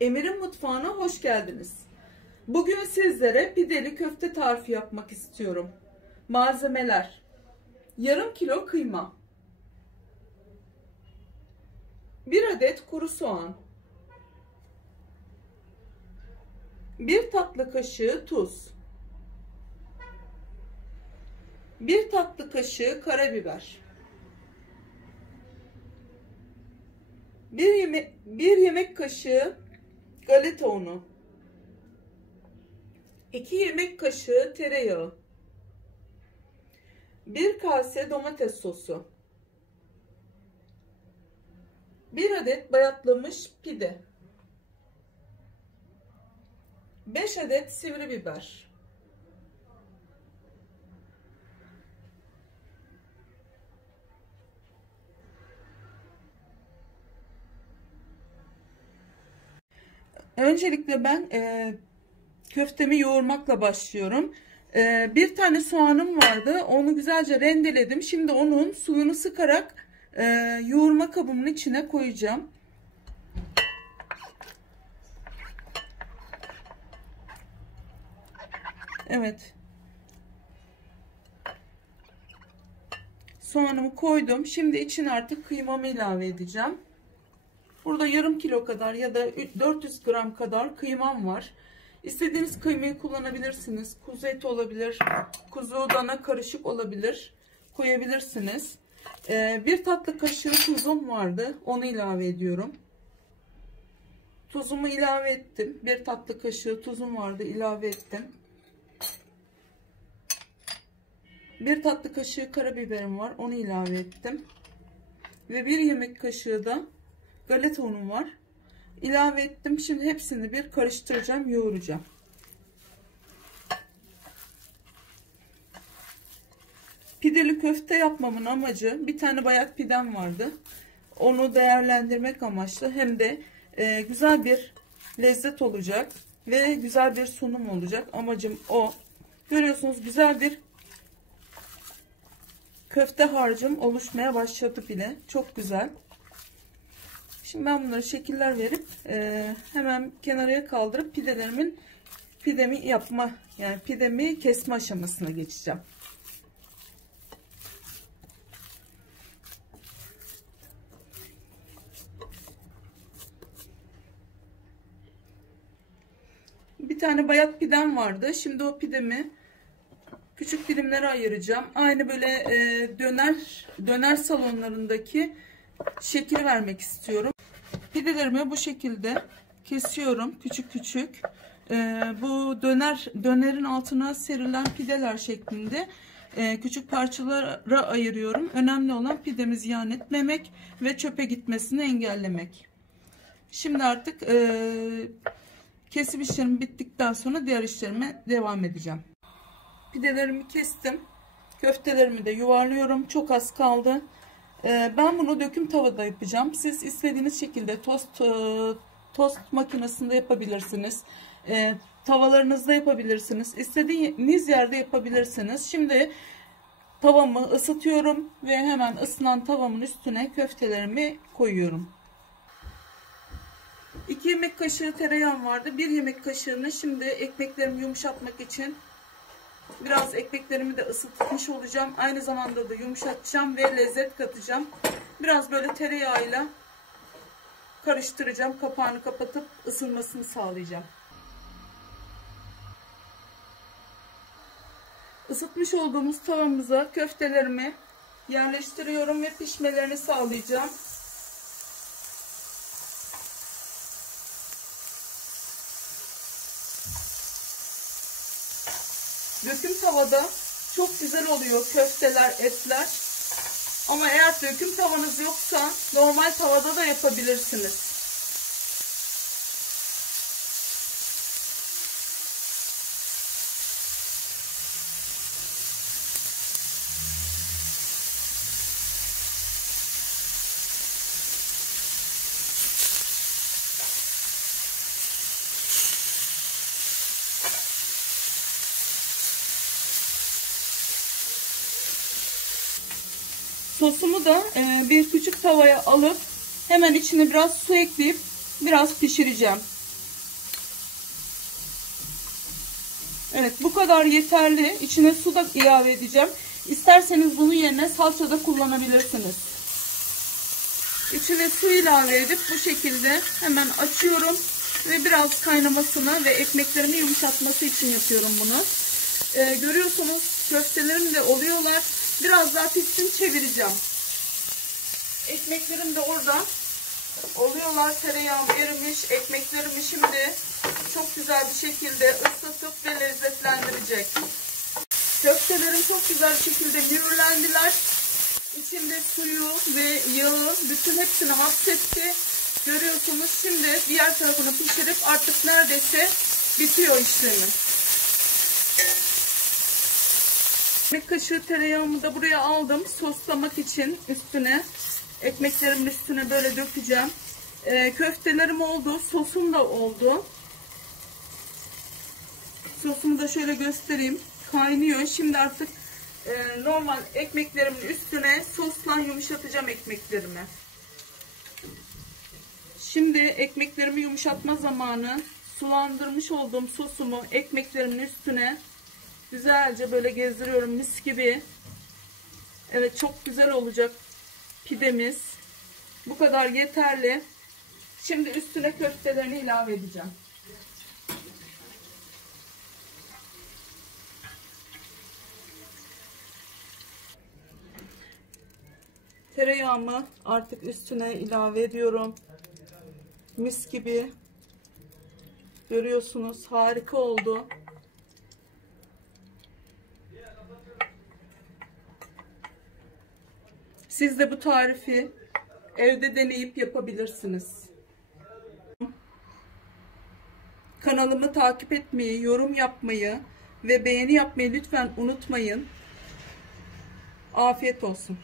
Emir'in mutfağına hoş geldiniz. Bugün sizlere pideli köfte tarifi yapmak istiyorum. Malzemeler: yarım kilo kıyma, 1 adet kuru soğan, 1 tatlı kaşığı tuz, 1 tatlı kaşığı karabiber, 1 yemek kaşığı galeta unu, 2 yemek kaşığı tereyağı, 1 kase domates sosu, 1 adet bayatlamış pide, 5 adet sivri biber, öncelikle ben köftemi yoğurmakla başlıyorum. Bir tane soğanım vardı. Onu güzelce rendeledim. Şimdi onun suyunu sıkarak yoğurma kabımın içine koyacağım. Evet. Soğanımı koydum. Şimdi içine artık kıymamı ilave edeceğim. Burada yarım kilo kadar ya da 400 gram kadar kıymam var. İstediğiniz kıymayı kullanabilirsiniz. Kuzu eti olabilir, kuzu dana karışık olabilir. Koyabilirsiniz. 1 tatlı kaşığı tuzum vardı. Onu ilave ediyorum. Tuzumu ilave ettim. 1 tatlı kaşığı tuzum vardı. İlave ettim. 1 tatlı kaşığı karabiberim var. Onu ilave ettim. Ve 1 yemek kaşığı da galeta unum var. İlave ettim. Şimdi hepsini bir karıştıracağım, yoğuracağım. Pideli köfte yapmamın amacı, bir tane bayat pidem vardı. Onu değerlendirmek amaçlı, hem de güzel bir lezzet olacak ve güzel bir sunum olacak. Amacım o. Görüyorsunuz, güzel bir köfte harcım oluşmaya başladı bile. Çok güzel. Şimdi ben bunları şekiller verip hemen kenarıya kaldırıp pidemi yapma, yani pidemi kesme aşamasına geçeceğim. Bir tane bayat pidem vardı. Şimdi o pidemi küçük dilimlere ayıracağım. Aynı böyle döner salonlarındaki şekil vermek istiyorum. Pidelerimi bu şekilde kesiyorum küçük küçük. Bu dönerin altına serilen pideler şeklinde küçük parçalara ayırıyorum. Önemli olan pidemi ziyan etmemek ve çöpe gitmesini engellemek. Şimdi artık kesim işlerim bittikten sonra diğer işlerime devam edeceğim. Pidelerimi kestim. Köftelerimi de yuvarlıyorum. Çok az kaldı. Ben bunu döküm tavada yapacağım. Siz istediğiniz şekilde tost makinesinde yapabilirsiniz. Tavalarınızda yapabilirsiniz. İstediğiniz yerde yapabilirsiniz. Şimdi tavamı ısıtıyorum ve hemen ısınan tavamın üstüne köftelerimi koyuyorum. 2 yemek kaşığı tereyağım vardı. 1 yemek kaşığını şimdi ekmeklerimi yumuşatmak için biraz ekmeklerimi de ısıtmış olacağım. Aynı zamanda da yumuşatacağım ve lezzet katacağım. Biraz böyle tereyağıyla karıştıracağım. Kapağını kapatıp ısınmasını sağlayacağım. Isıtmış olduğumuz tavamıza köftelerimi yerleştiriyorum ve pişmelerini sağlayacağım. Döküm tavada çok güzel oluyor köfteler, etler. Ama eğer döküm tavanız yoksa normal tavada da yapabilirsiniz. Sosumu da bir küçük tavaya alıp hemen içine biraz su ekleyip biraz pişireceğim. Evet, bu kadar yeterli. İçine su da ilave edeceğim. İsterseniz bunun yerine salça da kullanabilirsiniz. İçine su ilave edip bu şekilde hemen açıyorum ve biraz kaynamasını ve ekmeklerimi yumuşatması için yapıyorum bunu. Görüyorsunuz köftelerim de oluyorlar. Biraz daha pişsin, çevireceğim. Ekmeklerim de orada oluyorlar. Tereyağım erimiş. Ekmeklerimi şimdi çok güzel bir şekilde ıslatıp ve lezzetlendirecek. Köftelerim çok güzel bir şekilde mühürlendiler. İçinde suyu ve yağı bütün hepsini hapsetti. Görüyorsunuz, şimdi diğer tarafını pişirip artık neredeyse bitiyor işlemi. Ekmek kaşığı tereyağımı da buraya aldım. Soslamak için üstüne, ekmeklerimin üstüne böyle dökeceğim. Köftelerim oldu. Sosum da oldu. Sosumu da şöyle göstereyim. Kaynıyor. Şimdi artık normal ekmeklerimin üstüne sosla yumuşatacağım ekmeklerimi. Şimdi ekmeklerimi yumuşatma zamanı. Sulandırmış olduğum sosumu ekmeklerimin üstüne güzelce böyle gezdiriyorum, mis gibi. Evet, çok güzel olacak pidemiz. Bu kadar yeterli. Şimdi üstüne köftelerini ilave edeceğim. Tereyağımı artık üstüne ilave ediyorum. Mis gibi. Görüyorsunuz, harika oldu. Siz de bu tarifi evde deneyip yapabilirsiniz. Kanalımı takip etmeyi, yorum yapmayı ve beğeni yapmayı lütfen unutmayın. Afiyet olsun.